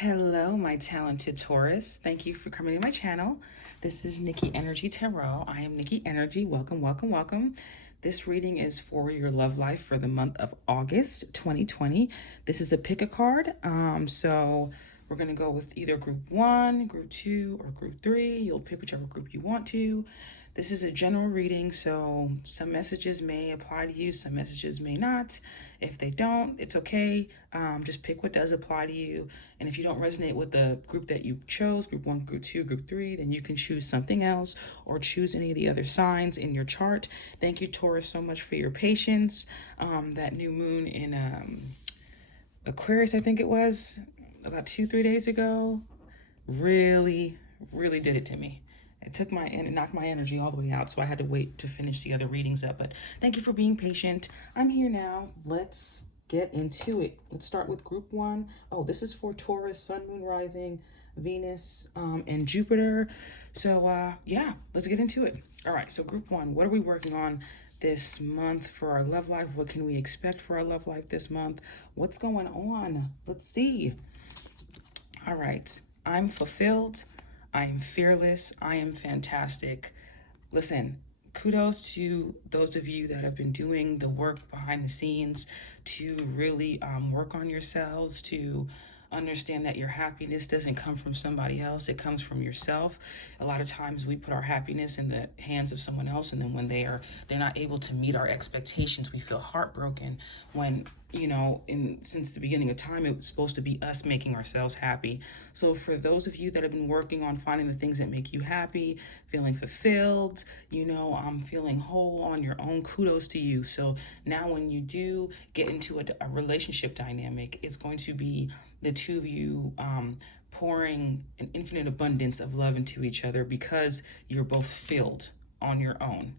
Hello, my talented Taurus. Thank you for coming to my channel. This is Nikkienergytarot. I am Nikki Energy. Welcome, welcome, welcome. This reading is for your love life for the month of August 2020. This is a pick a card. So we're going to go with either group 1, group 2, or group 3. You'll pick whichever group you want to. This is a general reading, so some messages may apply to you, some messages may not. If they don't, it's okay. Just pick what does apply to you. And if you don't resonate with the group that you chose, group 1, group 2, group 3, then you can choose something else or choose any of the other signs in your chart. Thank you, Taurus, so much for your patience. That new moon in Aquarius, I think it was, about 2-3 days ago, really did it to me. It knocked my energy all the way out, so I had to wait to finish the other readings up. But thank you for being patient. I'm here now. Let's get into it. Let's start with group 1. Oh, this is for Taurus, Sun, Moon, Rising, Venus, and Jupiter. So yeah, let's get into it. All right, so group 1, what are we working on this month for our love life? What can we expect for our love life this month? What's going on? Let's see. All right, I'm fulfilled. I am fearless. I am fantastic. Listen, kudos to those of you that have been doing the work behind the scenes to really work on yourselves, to understand that your happiness doesn't come from somebody else. It comes from yourself. A lot of times we put our happiness in the hands of someone else, and then when they're not able to meet our expectations, we feel heartbroken when, you know, since the beginning of time, it was supposed to be us making ourselves happy. So for those of you that have been working on finding the things that make you happy, feeling fulfilled, you know, feeling whole on your own, kudos to you. So now when you do get into a relationship dynamic, it's going to be the two of you pouring an infinite abundance of love into each other because you're both filled on your own.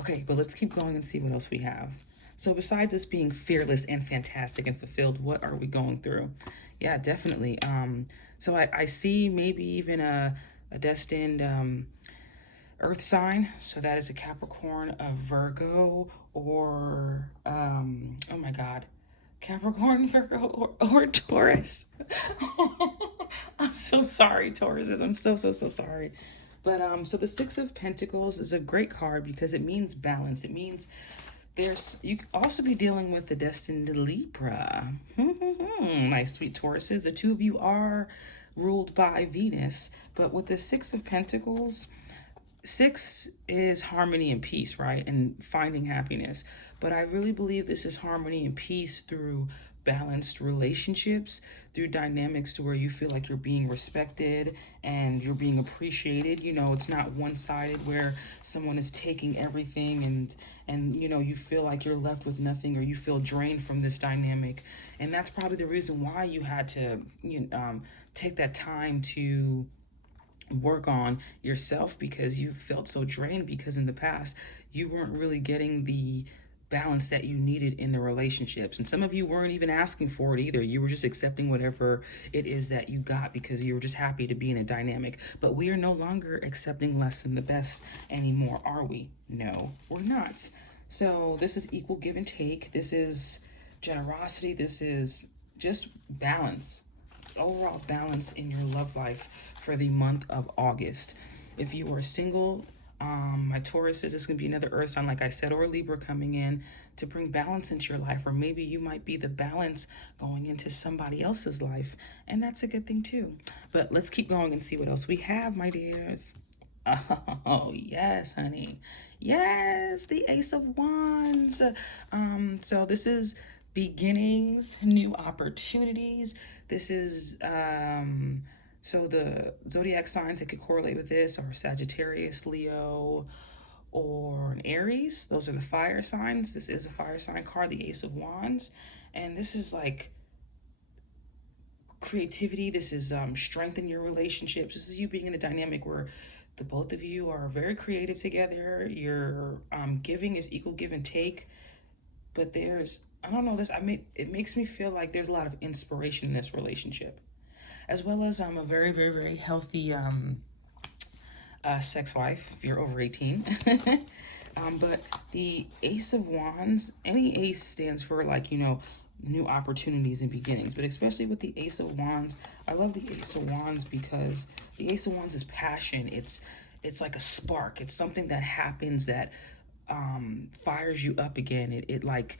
Okay, but let's keep going and see what else we have. So besides us being fearless and fantastic and fulfilled, what are we going through? Yeah, definitely. So I see maybe even a destined earth sign. So that is a Capricorn, a Virgo, or, oh my God, Capricorn, Virgo, or Taurus. I'm so sorry, Tauruses. I'm so sorry. But so the Six of Pentacles is a great card because it means balance. It means you could also be dealing with the destined Libra. My sweet Tauruses. The two of you are ruled by Venus, but with the Six of Pentacles, 6 is harmony and peace, right? And finding happiness. But I really believe this is harmony and peace through balanced relationships, through dynamics to where you feel like you're being respected and you're being appreciated. You know, it's not one-sided where someone is taking everything and you know, you feel like you're left with nothing, or you feel drained from this dynamic. And that's probably the reason why you had to take that time to work on yourself, because you felt so drained because in the past you weren't really getting the balance that you needed in the relationships. And some of you weren't even asking for it either. You were just accepting whatever it is that you got because you were just happy to be in a dynamic. But we are no longer accepting less than the best anymore, are we? No, we're not. So this is equal give and take. This is generosity. This is just balance, overall balance in your love life for the month of August. If you are single, my Taurus is just going to be another earth sign, like I said, or a Libra coming in to bring balance into your life. Or maybe you might be the balance going into somebody else's life, and that's a good thing too. But let's keep going and see what else we have, my dears. Oh, yes, honey. Yes, the Ace of Wands. So this is beginnings, new opportunities. This is so the zodiac signs that could correlate with this are Sagittarius, Leo, or an Aries. Those are the fire signs. This is a fire sign card, the Ace of Wands. And this is like creativity. This is strengthen your relationships. This is you being in a dynamic where the both of you are very creative together. You're giving is equal give and take. But there's, I don't know, it makes me feel like there's a lot of inspiration in this relationship, as well as a very healthy sex life if you're over 18. But the Ace of Wands, any ace stands for, like, you know, new opportunities and beginnings. But especially with the Ace of Wands, I love the Ace of Wands because the Ace of Wands is passion. It's like a spark. It's something that happens that fires you up again. It like,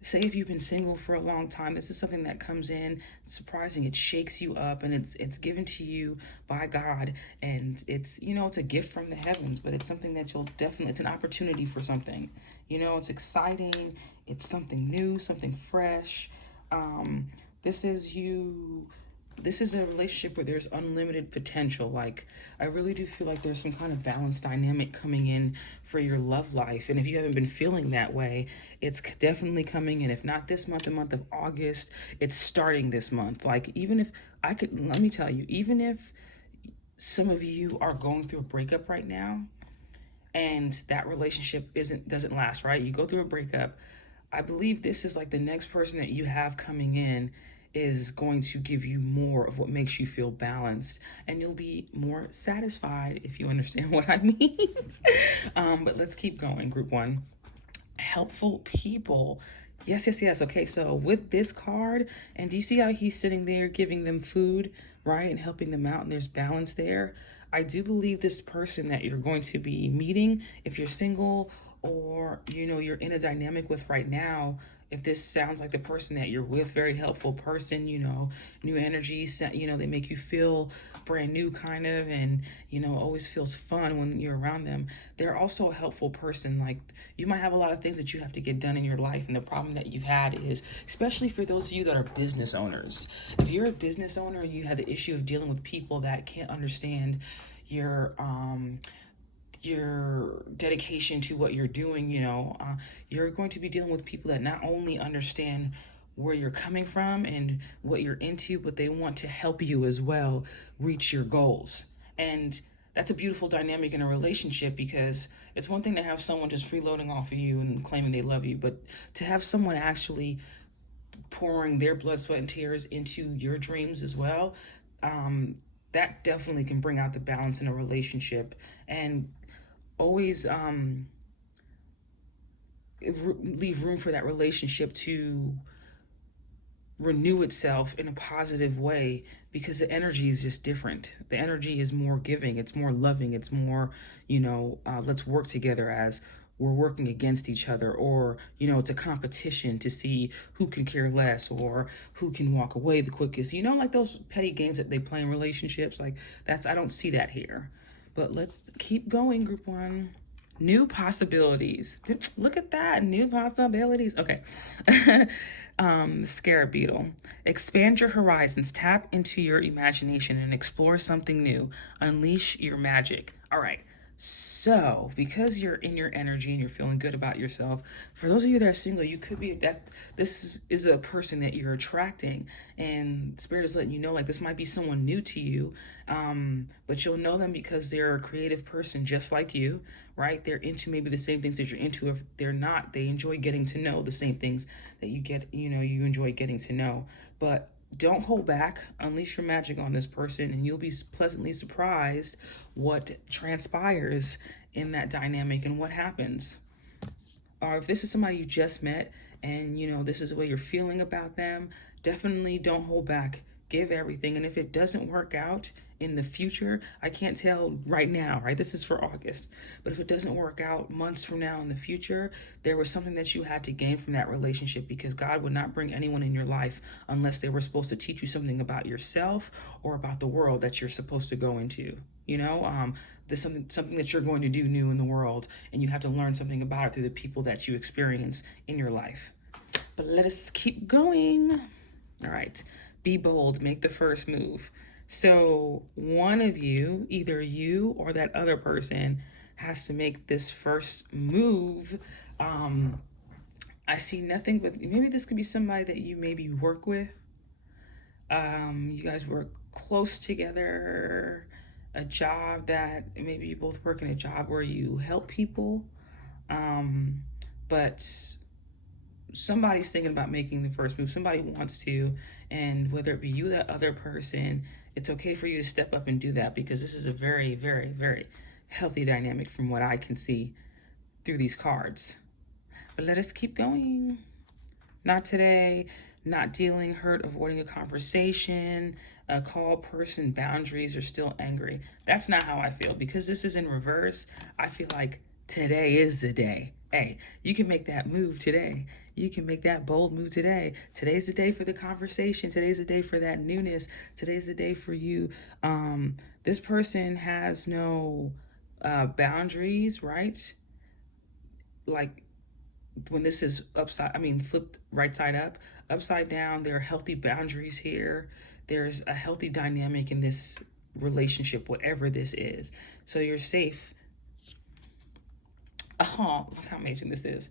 say if you've been single for a long time, this is something that comes in surprising. It shakes you up, and it's given to you by God, and it's, you know, it's a gift from the heavens, but it's something that you'll definitely, it's an opportunity for something, you know. It's exciting, it's something new, something fresh. This is you, this is a relationship where there's unlimited potential. Like, I really do feel like there's some kind of balanced dynamic coming in for your love life. And if you haven't been feeling that way, it's definitely coming in. If not this month, the month of August, it's starting this month. Like, even if I could, let me tell you, even if some of you are going through a breakup right now and that relationship doesn't last, right? You go through a breakup. I believe this is like the next person that you have coming in is going to give you more of what makes you feel balanced, and you'll be more satisfied, if you understand what I mean. But let's keep going. Group one, helpful people. Yes, yes, yes. Okay, so with this card, and do you see how he's sitting there giving them food, right, and helping them out, and there's balance there? I do believe this person that you're going to be meeting, if you're single or, you know, you're in a dynamic with right now, if this sounds like the person that you're with, very helpful person, you know, new energy, you know, they make you feel brand new kind of, and, you know, always feels fun when you're around them. They're also a helpful person. Like, you might have a lot of things that you have to get done in your life, and the problem that you've had is, especially for those of you that are business owners, if you're a business owner, you had the issue of dealing with people that can't understand your dedication to what you're doing, you know, you're going to be dealing with people that not only understand where you're coming from and what you're into, but they want to help you as well reach your goals. And that's a beautiful dynamic in a relationship, because it's one thing to have someone just freeloading off of you and claiming they love you, but to have someone actually pouring their blood, sweat, and tears into your dreams as well, that definitely can bring out the balance in a relationship. And always leave room for that relationship to renew itself in a positive way, because the energy is just different. The energy is more giving, it's more loving, it's more, you know, let's work together as we're working against each other, or, you know, it's a competition to see who can care less or who can walk away the quickest, you know, like those petty games that they play in relationships. Like, that's, I don't see that here. But let's keep going, group one. New possibilities. Look at that, new possibilities. Okay. Scarab beetle. Expand your horizons, tap into your imagination, and explore something new. Unleash your magic. All right. So, because you're in your energy and you're feeling good about yourself, for those of you that are single, you could be that this is a person that you're attracting, and Spirit is letting you know, like, this might be someone new to you, but you'll know them because they're a creative person just like you, right? They're into maybe the same things that you're into. If they're not, they enjoy getting to know the same things that you get, you know, you enjoy getting to know. But don't hold back. Unleash your magic on this person, and you'll be pleasantly surprised what transpires in that dynamic and what happens. Or if this is somebody you just met and, you know, this is the way you're feeling about them, definitely don't hold back. Give everything. And if it doesn't work out in the future, I can't tell right now, right? This is for August. But if it doesn't work out months from now in the future, there was something that you had to gain from that relationship, because God would not bring anyone in your life unless they were supposed to teach you something about yourself or about the world that you're supposed to go into. You know, there's something that you're going to do new in the world, and you have to learn something about it through the people that you experience in your life. But let us keep going. All right. Be bold, make the first move. So one of you, either you or that other person, has to make this first move. I see nothing, but maybe this could be somebody that you maybe work with. You guys work close together, a job that maybe you both work in a job where you help people. But somebody's thinking about making the first move. Somebody wants to, and whether it be you or that other person, it's okay for you to step up and do that, because this is a very, very, very healthy dynamic from what I can see through these cards. But let us keep going. Not today. not dealing, hurt, avoiding a conversation, a call, person, boundaries, or still angry. That's not how I feel. Because this is in reverse, I feel like today is the day. Hey, you can make that move today. You can make that bold move today. Today's the day for the conversation. Today's the day for that newness. Today's the day for you. This person has no boundaries, right? Like when this is flipped right side up, upside down, there are healthy boundaries here. There's a healthy dynamic in this relationship, whatever this is. So you're safe. Oh, look how amazing this is.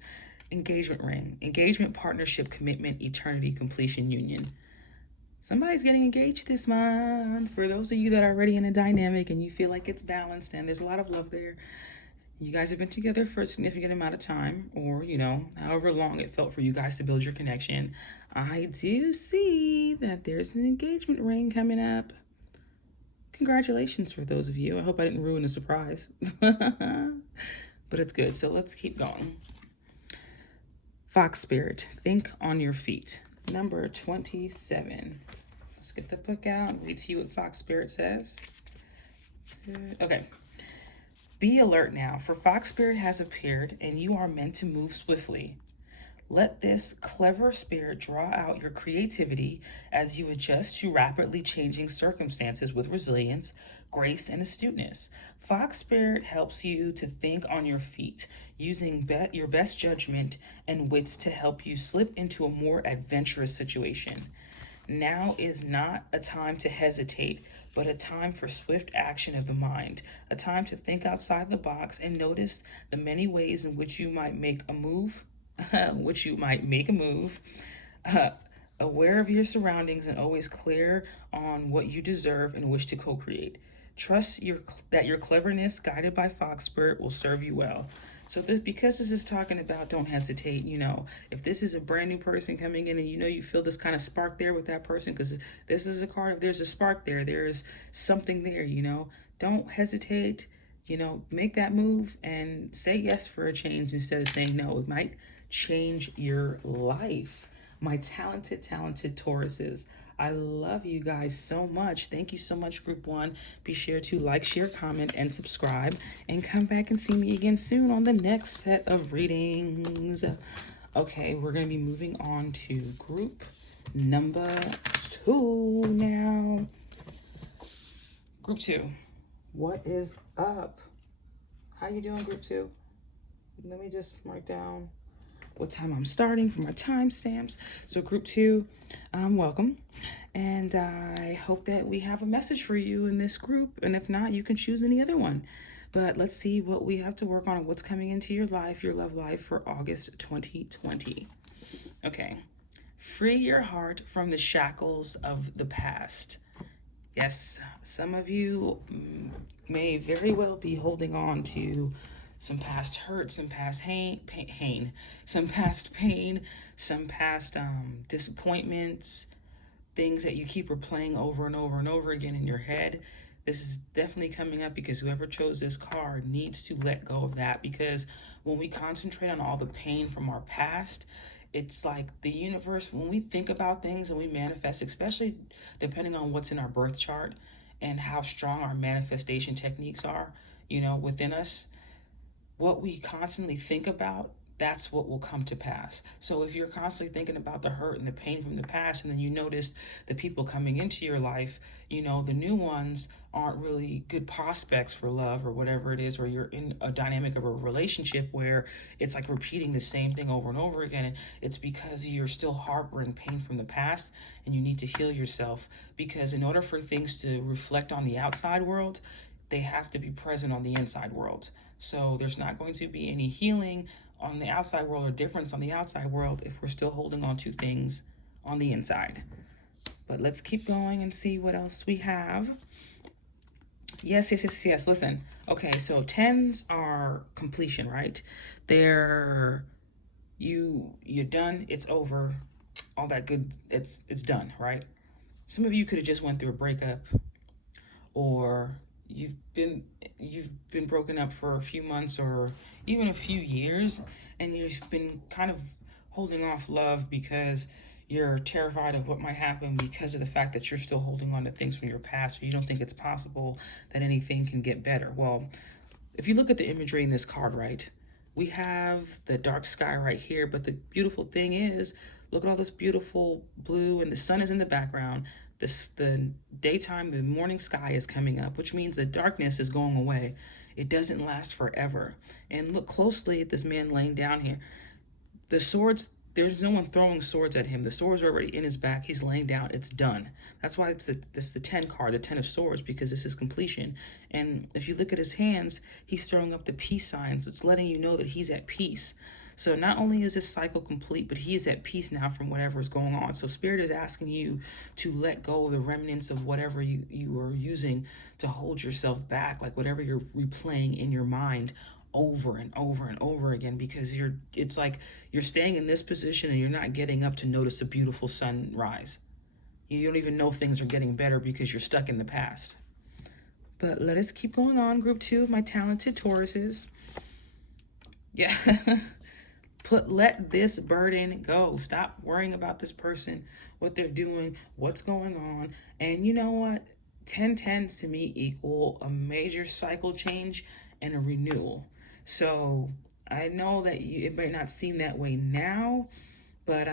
Engagement ring, engagement, partnership, commitment, eternity, completion, union. Somebody's getting engaged this month. For those of you that are already in a dynamic and you feel like it's balanced and there's a lot of love there, you guys have been together for a significant amount of time, or, however long it felt for you guys to build your connection. I do see that there's an engagement ring coming up. Congratulations for those of you. I hope I didn't ruin the surprise. But it's good. So let's keep going. Fox Spirit, think on your feet. Number 27. Let's get the book out and read to you what Fox Spirit says. Okay. Be alert now, for Fox Spirit has appeared, and you are meant to move swiftly. Let this clever spirit draw out your creativity as you adjust to rapidly changing circumstances with resilience, grace, and astuteness. Fox Spirit helps you to think on your feet, using your best judgment and wits to help you slip into a more adventurous situation. Now is not a time to hesitate, but a time for swift action of the mind, a time to think outside the box and notice the many ways in which you might make a move, aware of your surroundings and always clear on what you deserve and wish to co-create. Trust that your cleverness, guided by Fox Spirit, will serve you well. So because this is talking about don't hesitate, if this is a brand new person coming in and you feel this kind of spark there with that person, because this is a card, if there's a spark there, there's something there, don't hesitate, make that move and say yes for a change instead of saying no. It might change your life. My talented Tauruses, I love you guys so much. Thank you so much, Group 1. Be sure to like, share, comment, and subscribe. And come back and see me again soon on the next set of readings. Okay, we're going to be moving on to group number 2 now. Group 2. What is up? How you doing, Group 2? Let me just mark down what time I'm starting for my timestamps. So Group 2, welcome. And I hope that we have a message for you in this group. And if not, you can choose any other one. But let's see what we have to work on and what's coming into your life, your love life for August 2020. Okay. Free your heart from the shackles of the past. Yes, some of you may very well be holding on to some past hurt, some past pain, some past disappointments, things that you keep replaying over and over and over again in your head. This is definitely coming up because whoever chose this card needs to let go of that, because when we concentrate on all the pain from our past, it's like the universe, when we think about things and we manifest, especially depending on what's in our birth chart and how strong our manifestation techniques are, within us, what we constantly think about, that's what will come to pass. So if you're constantly thinking about the hurt and the pain from the past, and then you notice the people coming into your life, the new ones aren't really good prospects for love or whatever it is, or you're in a dynamic of a relationship where it's like repeating the same thing over and over again, and it's because you're still harboring pain from the past and you need to heal yourself, because in order for things to reflect on the outside world, they have to be present on the inside world. So there's not going to be any healing on the outside world or difference on the outside world if we're still holding on to things on the inside. But let's keep going and see what else we have. Yes. Listen. Okay, so 10s are completion, right? You're done, it's over, all that good, it's done, right? Some of you could have just went through a breakup, or you've been broken up for a few months or even a few years, and you've been kind of holding off love because you're terrified of what might happen because of the fact that you're still holding on to things from your past, or you don't think it's possible that anything can get better. Well, if you look at the imagery in this card, right, we have the dark sky right here, but the beautiful thing is, look at all this beautiful blue, and the sun is in the background. The daytime, the morning sky is coming up, which means the darkness is going away. It doesn't last forever. And look closely at this man laying down here. The swords, there's no one throwing swords at him. The swords are already in his back. He's laying down. It's done. That's why it's the 10 card, the 10 of swords, because this is completion. And if you look at his hands, he's throwing up the peace sign. So it's letting you know that he's at peace. So not only is this cycle complete, but he is at peace now from whatever is going on. So Spirit is asking you to let go of the remnants of whatever you are using to hold yourself back, like whatever you're replaying in your mind over and over and over again, because it's like you're staying in this position and you're not getting up to notice a beautiful sunrise. You don't even know things are getting better because you're stuck in the past. But let us keep going on. Group 2 of my talented Tauruses. Yeah. Let this burden go. Stop worrying about this person, what they're doing, what's going on. And you know what? 10/10s to me equal a major cycle change and a renewal. So I know that it might not seem that way now, but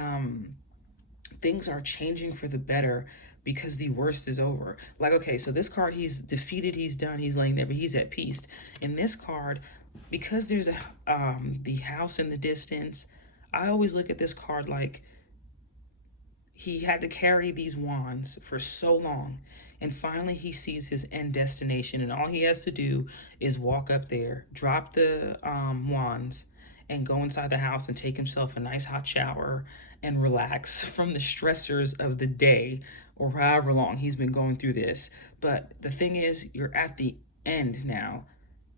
things are changing for the better because the worst is over. Like, okay, so this card, he's defeated, he's done, he's laying there, but he's at peace. In this card, because there's the house in the distance, I always look at this card like he had to carry these wands for so long, and finally he sees his end destination, and all he has to do is walk up there, drop the wands, and go inside the house and take himself a nice hot shower and relax from the stressors of the day or however long he's been going through this. But the thing is, you're at the end now.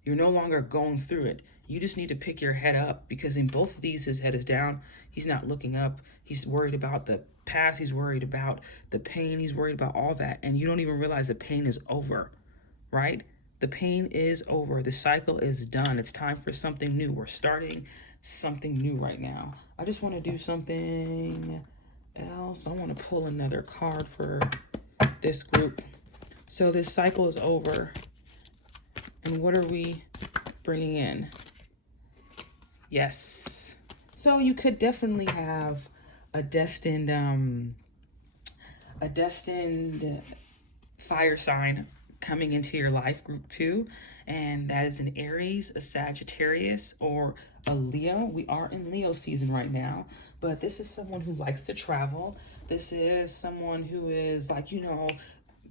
You're no longer going through it. You just need to pick your head up, because in both of these, his head is down. He's not looking up. He's worried about the past. He's worried about the pain. He's worried about all that. And you don't even realize the pain is over, right? The pain is over. The cycle is done. It's time for something new. We're starting something new right now. I just want to do something else. I want to pull another card for this group. So this cycle is over. And what are we bringing in? Yes. So you could definitely have a destined fire sign coming into your life, group 2, and that is an Aries, a Sagittarius, or a Leo. We are in Leo season right now, but this is someone who likes to travel. This is someone who is like,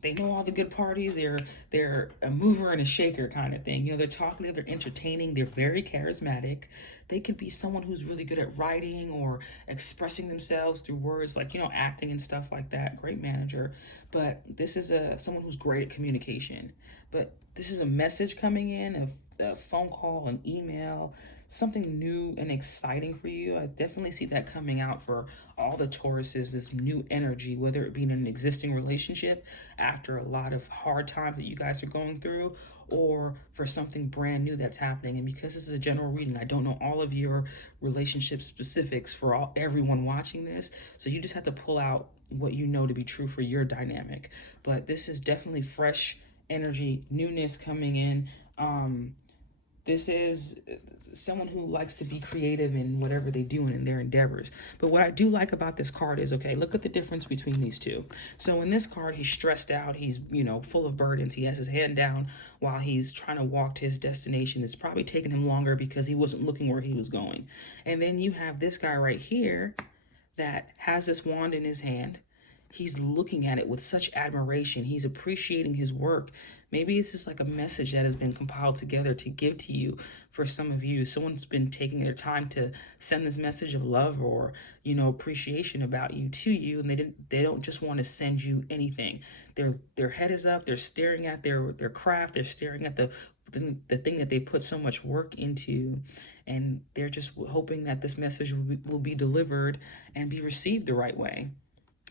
they know all the good parties. They're a mover and a shaker kind of thing. They're talkative, they're entertaining, they're very charismatic. They could be someone who's really good at writing or expressing themselves through words, like, acting and stuff like that. Great manager. But this is someone who's great at communication. But this is a message coming in, a phone call, an email, something new and exciting for you. I definitely see that coming out for all the Tauruses, this new energy, whether it be in an existing relationship after a lot of hard time that you guys are going through, or for something brand new that's happening. And because this is a general reading, I don't know all of your relationship specifics for everyone watching this. So you just have to pull out what you know to be true for your dynamic. But this is definitely fresh energy, newness coming in. This is someone who likes to be creative in whatever they do in their endeavors. But what I do like about this card is, okay, look at the difference between these two. So in this card, he's stressed out. He's, full of burdens. He has his hand down while he's trying to walk to his destination. It's probably taking him longer because he wasn't looking where he was going. And then you have this guy right here that has this wand in his hand. He's looking at it with such admiration. He's appreciating his work. Maybe it's just like a message that has been compiled together to give to you. For some of you, someone's been taking their time to send this message of love or, appreciation about you to you. And they don't just want to send you anything. Their head is up. They're staring at their craft. They're staring at the thing that they put so much work into. And they're just hoping that this message will be delivered and be received the right way.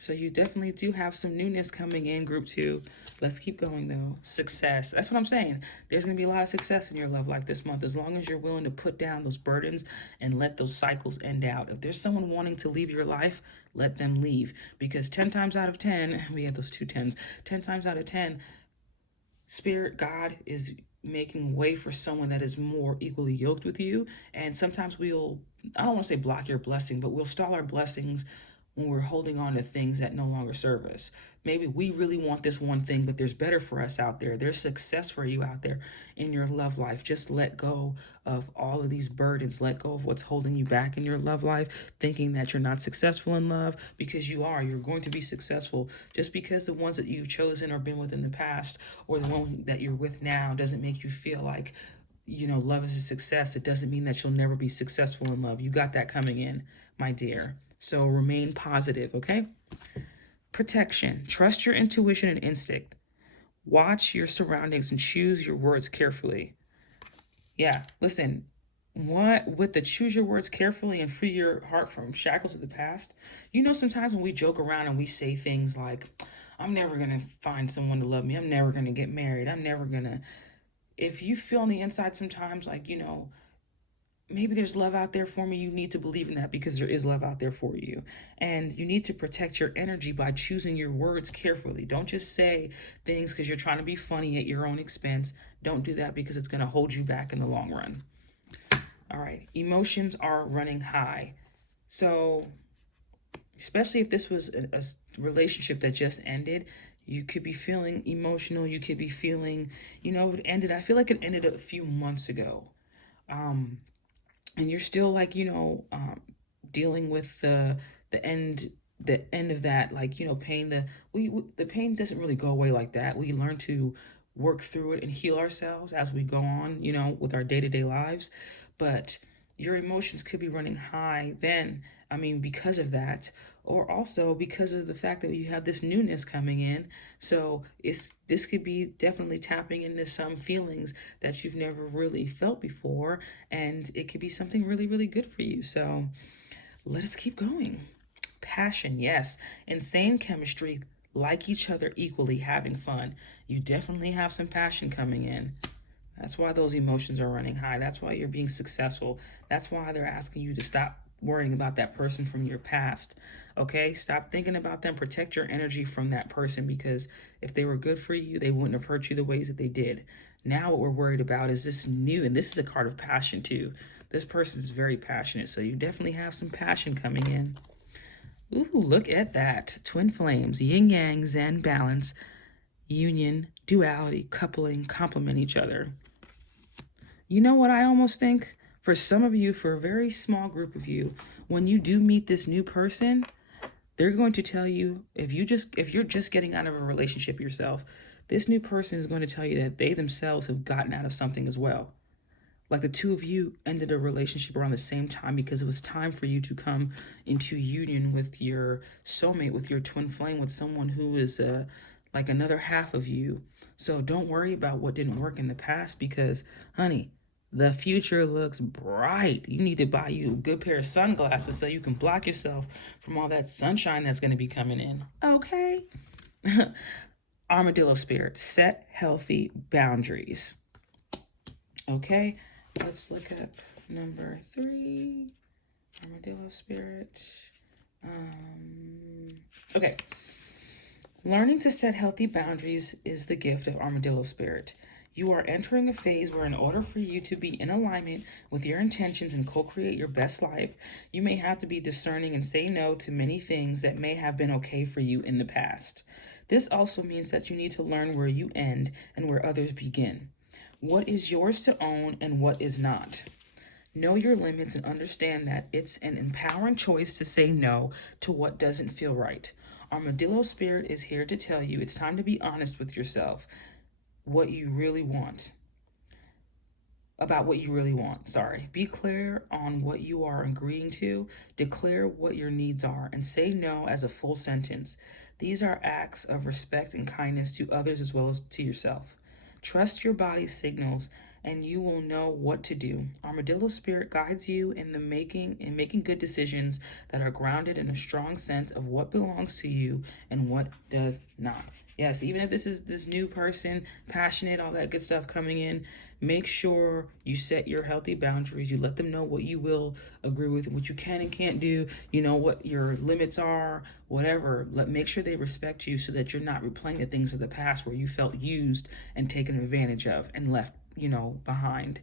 So you definitely do have some newness coming in, group 2. Let's keep going, though. Success. That's what I'm saying. There's going to be a lot of success in your love life this month, as long as you're willing to put down those burdens and let those cycles end out. If there's someone wanting to leave your life, let them leave. Because 10 times out of 10, we have those 2 10s, 10 times out of 10, Spirit, God is making way for someone that is more equally yoked with you. And sometimes we'll, I don't want to say block your blessing, but we'll stall our blessings when we're holding on to things that no longer serve us. Maybe we really want this one thing, but there's better for us out there. There's success for you out there in your love life. Just let go of all of these burdens. Let go of what's holding you back in your love life, thinking that you're not successful in love, because you are. You're going to be successful. Just because the ones that you've chosen or been with in the past or the one that you're with now doesn't make you feel like, love is a success. It doesn't mean that you'll never be successful in love. You got that coming in, my dear. So remain positive, okay? Protection. Trust your intuition and instinct. Watch your surroundings and choose your words carefully. Yeah, listen, with the choose your words carefully and free your heart from shackles of the past. Sometimes when we joke around and we say things like, I'm never going to find someone to love me. I'm never going to get married. I'm never going to. If you feel on the inside sometimes like, maybe there's love out there for me, you need to believe in that, because there is love out there for you. And you need to protect your energy by choosing your words carefully. Don't just say things because you're trying to be funny at your own expense. Don't do that, because it's going to hold you back in the long run. All right, emotions are running high. So especially if this was a relationship that just ended, you could be feeling emotional. You could be feeling, it ended. I feel like it ended a few months ago. And you're still like, dealing with the end of that, like, pain. The pain doesn't really go away like that. We learn to work through it and heal ourselves as we go on, with our day-to-day lives. But your emotions could be running high then, because of that, or also because of the fact that you have this newness coming in. So this could be definitely tapping into some feelings that you've never really felt before, and it could be something really, really good for you. So let us keep going. Passion, yes. Insane chemistry, like each other equally, having fun. You definitely have some passion coming in. That's why those emotions are running high. That's why you're being successful. That's why they're asking you to stop worrying about that person from your past. Okay? Stop thinking about them. Protect your energy from that person, because if they were good for you, they wouldn't have hurt you the ways that they did. Now what we're worried about is this new, and this is a card of passion too. This person is very passionate, so you definitely have some passion coming in. Ooh, look at that. Twin flames, yin yang, zen, balance, union, duality, coupling, complement each other. You know what I almost think? For some of you, for a very small group of you, when you do meet this new person, they're going to tell you, if you're just getting out of a relationship yourself, this new person is going to tell you that they themselves have gotten out of something as well. Like the two of you ended a relationship around the same time, because it was time for you to come into union with your soulmate, with your twin flame, with someone who is like another half of you. So don't worry about what didn't work in the past, because, honey, the future looks bright. You need to buy you a good pair of sunglasses so you can block yourself from all that sunshine that's going to be coming in. Okay? Armadillo spirit, set healthy boundaries. Okay? Let's look up number 3. Armadillo spirit. Okay. Learning to set healthy boundaries is the gift of Armadillo spirit. You are entering a phase where, in order for you to be in alignment with your intentions and co-create your best life, you may have to be discerning and say no to many things that may have been okay for you in the past. This also means that you need to learn where you end and where others begin. What is yours to own and what is not? Know your limits and understand that it's an empowering choice to say no to what doesn't feel right. Armadillo spirit is here to tell you it's time to be honest with yourself. What you really want. About what you really want, sorry. Be clear on what you are agreeing to. Declare what your needs are and say no as a full sentence. These are acts of respect and kindness to others as well as to yourself. Trust your body's signals and you will know what to do. Armadillo spirit guides you in the making good decisions that are grounded in a strong sense of what belongs to you and what does not. Yes, even if this is this new person, passionate, all that good stuff coming in, make sure you set your healthy boundaries. You let them know what you will agree with, what you can and can't do, you know, what your limits are, whatever. Make sure they respect you so that you're not replaying the things of the past where you felt used and taken advantage of and left, you know, behind.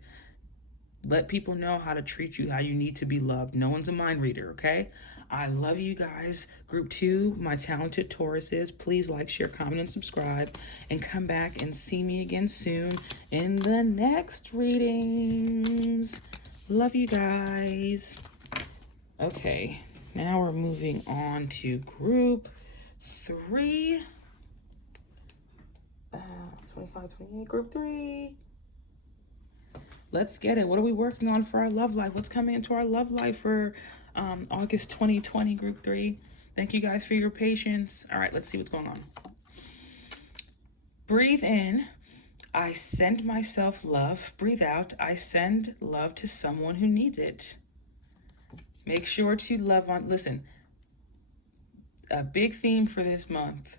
Let people know how to treat you, how you need to be loved. No one's a mind reader, okay? I love you guys. Group 2, my talented Tauruses. Please like, share, comment, and subscribe. And come back and see me again soon in the next readings. Love you guys. Okay, now we're moving on to group 3. 25, 28, group 3. Let's get it. What are we working on for our love life? What's coming into our love life for August 2020, group 3? Thank you guys for your patience. All right, let's see what's going on. Breathe in. I send myself love. Breathe out. I send love to someone who needs it. Make sure to love on. Listen, a big theme for this month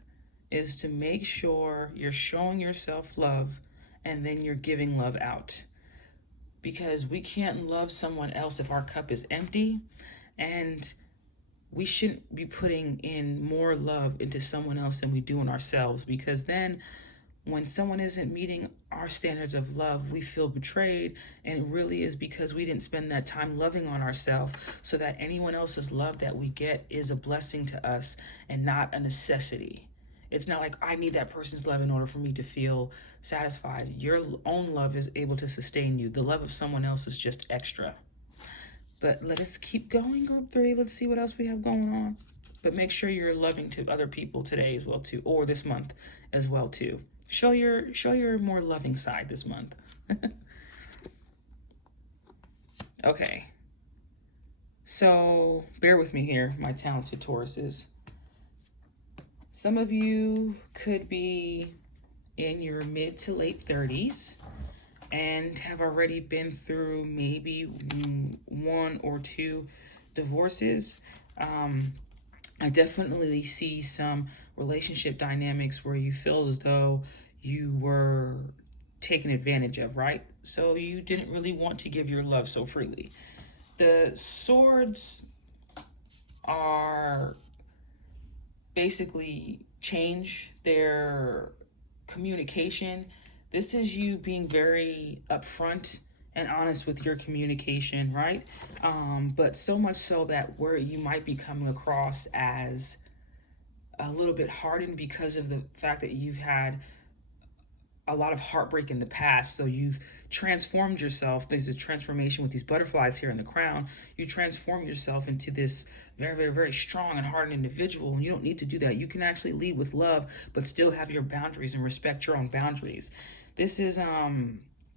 is to make sure you're showing yourself love and then you're giving love out. Because we can't love someone else if our cup is empty, and we shouldn't be putting in more love into someone else than we do in ourselves, because then when someone isn't meeting our standards of love, we feel betrayed, and it really is because we didn't spend that time loving on ourselves, so that anyone else's love that we get is a blessing to us and not a necessity. It's not like I need that person's love in order for me to feel satisfied. Your own love is able to sustain you. The love of someone else is just extra. But let us keep going, group 3. Let's see what else we have going on. But make sure you're loving to other people today as well too, or this month as well too. Show your more loving side this month. Okay. So bear with me here, my talented Tauruses. Some of you could be in your mid to late 30s and have already been through maybe 1 or 2 divorces. I definitely see some relationship dynamics where you feel as though you were taken advantage of, right? So you didn't really want to give your love so freely. The swords are basically change their communication. This is you being very upfront and honest with your communication, right? But so much so that where you might be coming across as a little bit hardened because of the fact that you've had a lot of heartbreak in the past. So you've transformed yourself. There's a transformation with these butterflies here in the crown. You transform yourself into this very, very, very strong and hardened individual. And you don't need to do that. You can actually lead with love, but still have your boundaries and respect your own boundaries. This is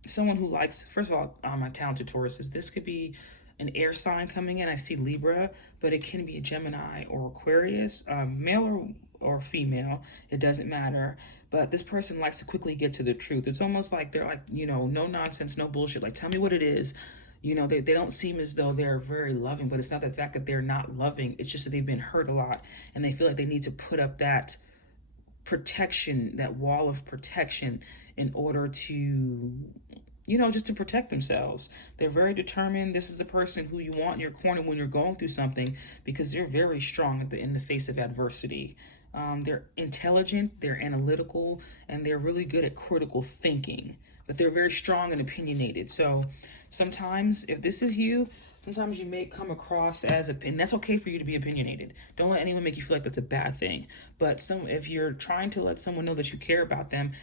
someone who likes, first of all, my talented Tauruses, this could be an air sign coming in. I see Libra, but it can be a Gemini or Aquarius, male or female. It doesn't matter. But this person likes to quickly get to the truth. It's almost like they're like, you know, no nonsense, no bullshit. Like, tell me what it is. You know, they don't seem as though they're very loving, but it's not the fact that they're not loving. It's just that they've been hurt a lot and they feel like they need to put up that protection, that wall of protection in order to, you know, just to protect themselves. They're very determined. This is the person who you want in your corner when you're going through something because they're very strong in the face of adversity. They're intelligent, they're analytical, and they're really good at critical thinking, but they're very strong and opinionated. So sometimes, if this is you, sometimes you may come across as that's okay for you to be opinionated. Don't let anyone make you feel like that's a bad thing. But if you're trying to let someone know that you care about them,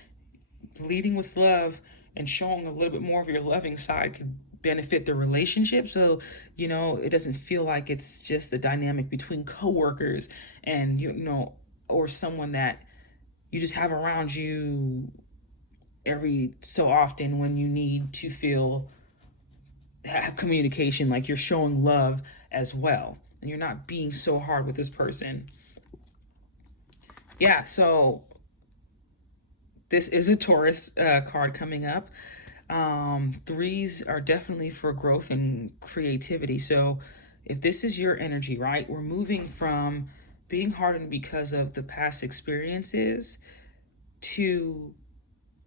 leading with love and showing a little bit more of your loving side could benefit the relationship. So, you know, it doesn't feel like it's just a dynamic between coworkers and, you know, or someone that you just have around you every so often when you need to have communication, like you're showing love as well. And you're not being so hard with this person. Yeah, so this is a Taurus card coming up. Threes are definitely for growth and creativity. So if this is your energy, right, we're moving from being hardened because of the past experiences to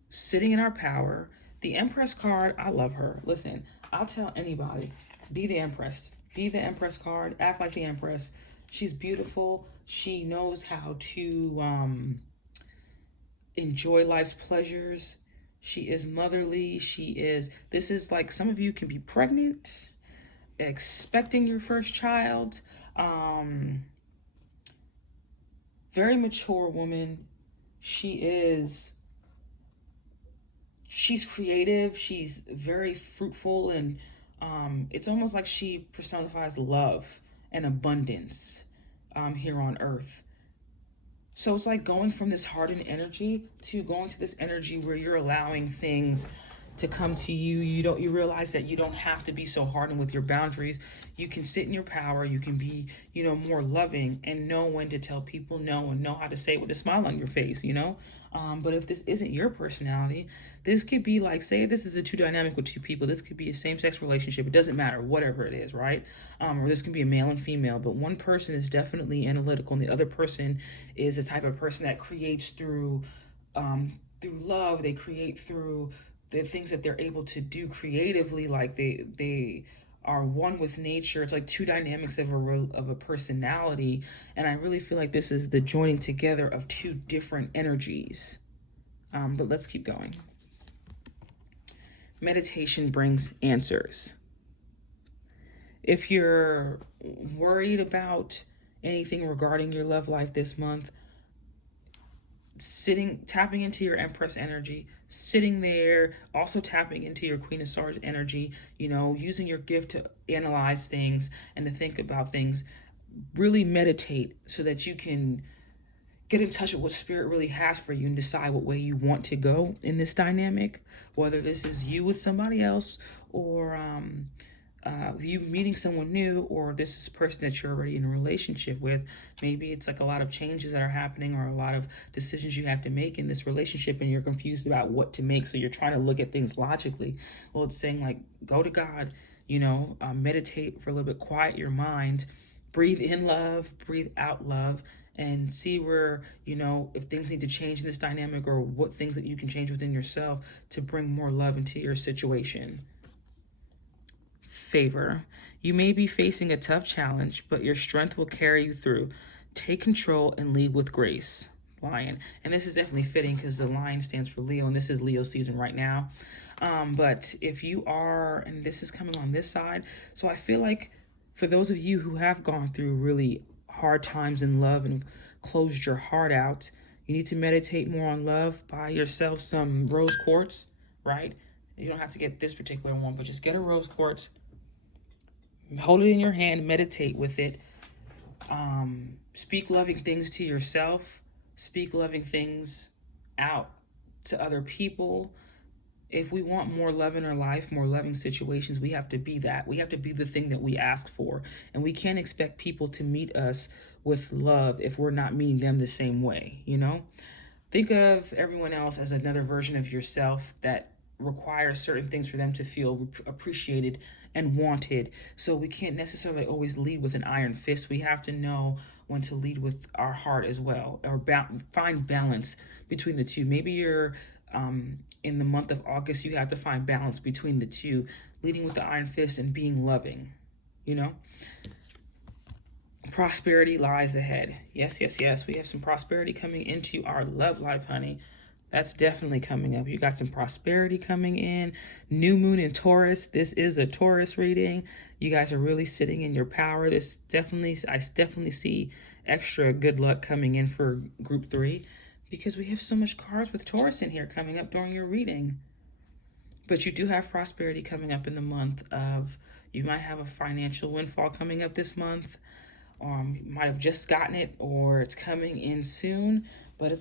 sitting in our power. The Empress card, I love her. Listen, I'll tell anybody, be the Empress. Be the Empress card. Act like the Empress. She's beautiful. She knows how to enjoy life's pleasures. She is motherly. This is like some of you can be pregnant, expecting your first child. Very mature woman. She's creative. She's very fruitful, and it's almost like she personifies love and abundance here on earth. So it's like going from this hardened energy to going to this energy where you're allowing things to come to you. You realize that you don't have to be so hardened with your boundaries. You can sit in your power. You can be, more loving and know when to tell people no and know how to say it with a smile on your face, But if this isn't your personality, this could be like, say this is a two dynamic with two people. This could be a same-sex relationship. It doesn't matter, whatever it is, right? Or this can be a male and female, but one person is definitely analytical and the other person is a type of person that creates through love. They create through the things that they're able to do creatively, like they are one with nature. It's like two dynamics of a personality, and I really feel like this is the joining together of two different energies. But let's keep going. Meditation brings answers. If you're worried about anything regarding your love life this month, tapping into your Empress energy, sitting there, also tapping into your Queen of Swords energy, using your gift to analyze things and to think about things. Really meditate so that you can get in touch with what Spirit really has for you and decide what way you want to go in this dynamic, whether this is you with somebody else or you meeting someone new, or this is a person that you're already in a relationship with. Maybe it's like a lot of changes that are happening or a lot of decisions you have to make in this relationship and you're confused about what to make. So you're trying to look at things logically. Well, it's saying like, go to God, meditate for a little bit, quiet your mind, breathe in love, breathe out love, and see where, if things need to change in this dynamic or what things that you can change within yourself to bring more love into your situation. Favor. You may be facing a tough challenge, but your strength will carry you through. Take control and lead with grace. Lion. And this is definitely fitting because the lion stands for Leo, and this is Leo season right now. But if you are, and this is coming on this side, so I feel like for those of you who have gone through really hard times in love and closed your heart out, you need to meditate more on love. Buy yourself some rose quartz, right? You don't have to get this particular one, but just get a rose quartz. Hold it in your hand, meditate with it. Speak loving things to yourself. Speak loving things out to other people. If we want more love in our life, more loving situations, we have to be that. We have to be the thing that we ask for. And we can't expect people to meet us with love if we're not meeting them the same way, Think of everyone else as another version of yourself that requires certain things for them to feel appreciated and wanted. So we can't necessarily always lead with an iron fist. We have to know when to lead with our heart as well, or find balance between the two. Maybe you're in the month of August, you have to find balance between the two, leading with the iron fist and being loving, Prosperity lies ahead. Yes, yes, yes. We have some prosperity coming into our love life, honey. That's definitely coming up. You got some prosperity coming in. New moon in Taurus. This is a Taurus reading. You guys are really sitting in your power. I definitely see extra good luck coming in for group 3 because we have so much cards with Taurus in here coming up during your reading. But you do have prosperity coming up in the month of, you might have a financial windfall coming up this month. You might have just gotten it or it's coming in soon, but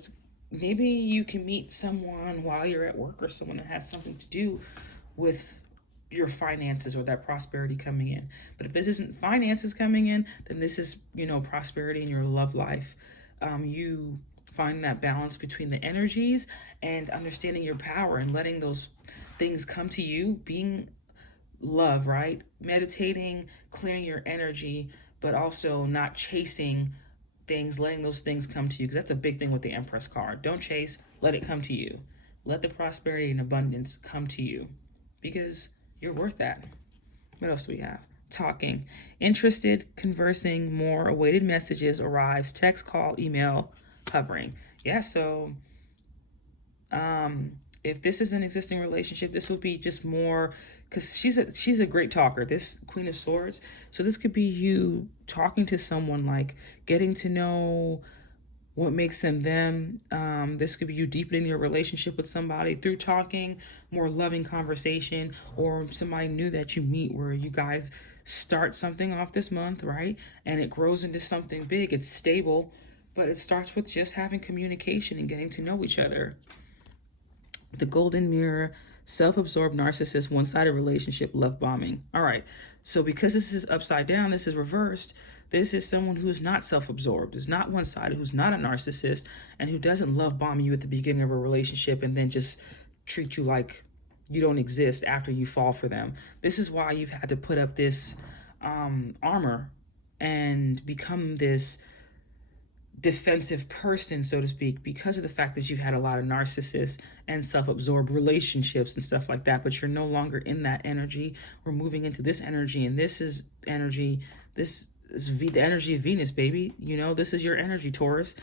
maybe you can meet someone while you're at work or someone that has something to do with your finances or that prosperity coming in. But if this isn't finances coming in, then this is, prosperity in your love life. You find that balance between the energies and understanding your power and letting those things come to you, being love, right? Meditating, clearing your energy, but also not chasing things, letting those things come to you, because that's a big thing with the Empress card. Don't chase, let it come to you. Let the prosperity and abundance come to you, because you're worth that. What else do we have? Talking. Interested, conversing, more awaited messages arrives, text, call, email, hovering. Yeah, so if this is an existing relationship, this would be just more, because she's a great talker, this Queen of Swords. So this could be you talking to someone, like getting to know what makes them them. This could be you deepening your relationship with somebody through talking, more loving conversation, or somebody new that you meet where you guys start something off this month, right? And it grows into something big. It's stable, but it starts with just having communication and getting to know each other. The Golden Mirror, self-absorbed narcissist, one-sided relationship, love bombing. All right, so because this is upside down, this is reversed, this is someone who is not self-absorbed, is not one-sided, who's not a narcissist, and who doesn't love bomb you at the beginning of a relationship and then just treat you like you don't exist after you fall for them. This is why you've had to put up this armor and become this defensive person, so to speak, because of the fact that you've had a lot of narcissists and self-absorbed relationships and stuff like that, but you're no longer in that energy. We're moving into this energy, and this is energy, this is the energy of Venus, baby. You know, this is your energy, Taurus.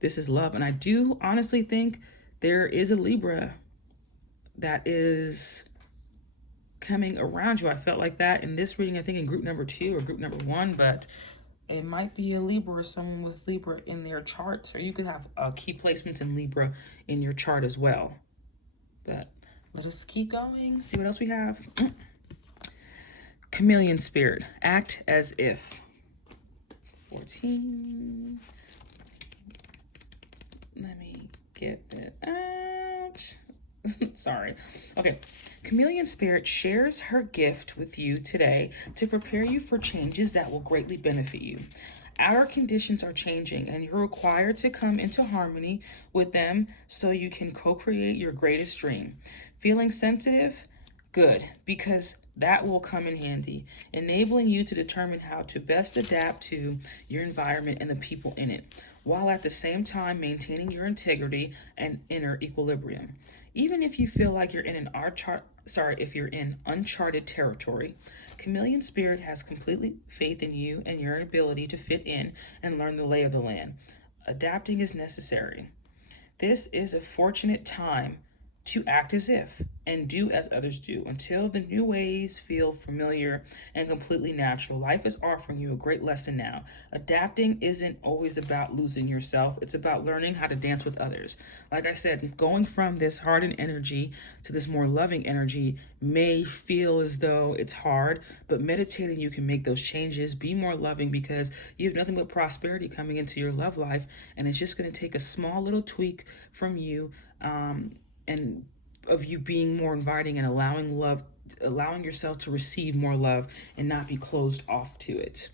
This is love. And I do honestly think there is a Libra that is coming around you. I felt like that in this reading, I think in group number 2 or group number 1, but it might be a Libra or someone with Libra in their charts, or you could have key placements in Libra in your chart as well. But let us keep going, see what else we have. Chameleon spirit, act as if. 14. Let me get that out. Sorry. Okay. Chameleon spirit shares her gift with you today to prepare you for changes that will greatly benefit you. Outer conditions are changing, and you're required to come into harmony with them so you can co-create your greatest dream. Feeling sensitive? Good, because that will come in handy, enabling you to determine how to best adapt to your environment and the people in it, while at the same time maintaining your integrity and inner equilibrium. Even if you feel like you're in uncharted territory, Chameleon Spirit has completely faith in you and your ability to fit in and learn the lay of the land. Adapting is necessary. This is a fortunate time to act as if and do as others do until the new ways feel familiar and completely natural. Life is offering you a great lesson now. Adapting isn't always about losing yourself. It's about learning how to dance with others. Like I said, going from this hardened energy to this more loving energy may feel as though it's hard, but meditating, you can make those changes, be more loving, because you have nothing but prosperity coming into your love life, and it's just going to take a small little tweak from you, and of you being more inviting and allowing yourself to receive more love and not be closed off to it.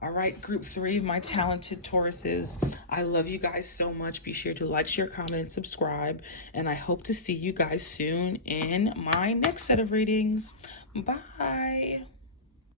All right, group 3, my talented Tauruses, I love you guys so much. Be sure to like, share, comment, and subscribe. And I hope to see you guys soon in my next set of readings. Bye.